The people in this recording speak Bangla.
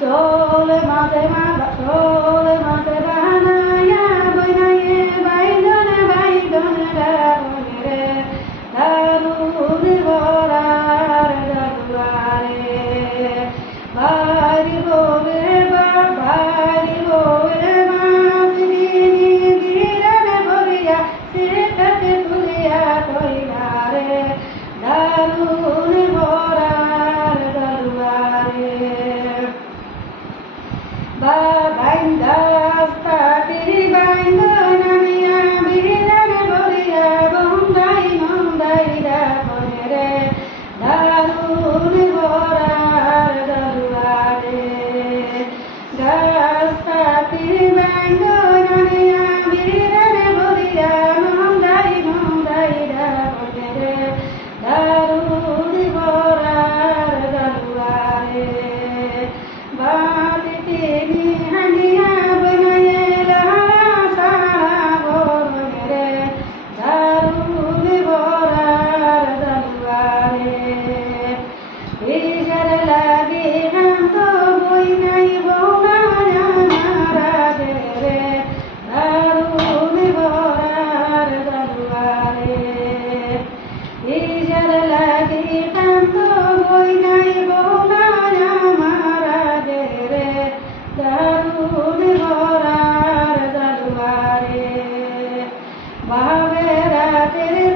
শোল মাছে বানাইয়া বইনাইয়ে বাইদন রাবণে দারুণ ভরার দাদুয়ারে বাড়ি বউরে মাছ গিরানে ভরিয়া সেটাকে তুলিয়া কইলারে দারুণ ভরার দাদুয়ারে বাইন্দাস্তাতির বাইন্দনামিয়া বিরানে বলিয়া বন্দাইরা কনে দারুণ ভরার দাদুয়ারে গাস্তাতির বাইন্দনামিয়া বিরানে বলিয়া বন্দাইরা কনে দারুণ ভরার দাদুয়ারে বাদিতে নিহানিয়া বনায়ে লালা সাগরে দারুণ ভরার দাদুয়ারে ইজার লাগে কান্ত বই নাই বোনা জানারে দারুণ ভরার দাদুয়ারে ইজার লাগে কান্ত বই নাই বোনা দারুণ ভরার দাদুয়ারে বাবেরা তেরে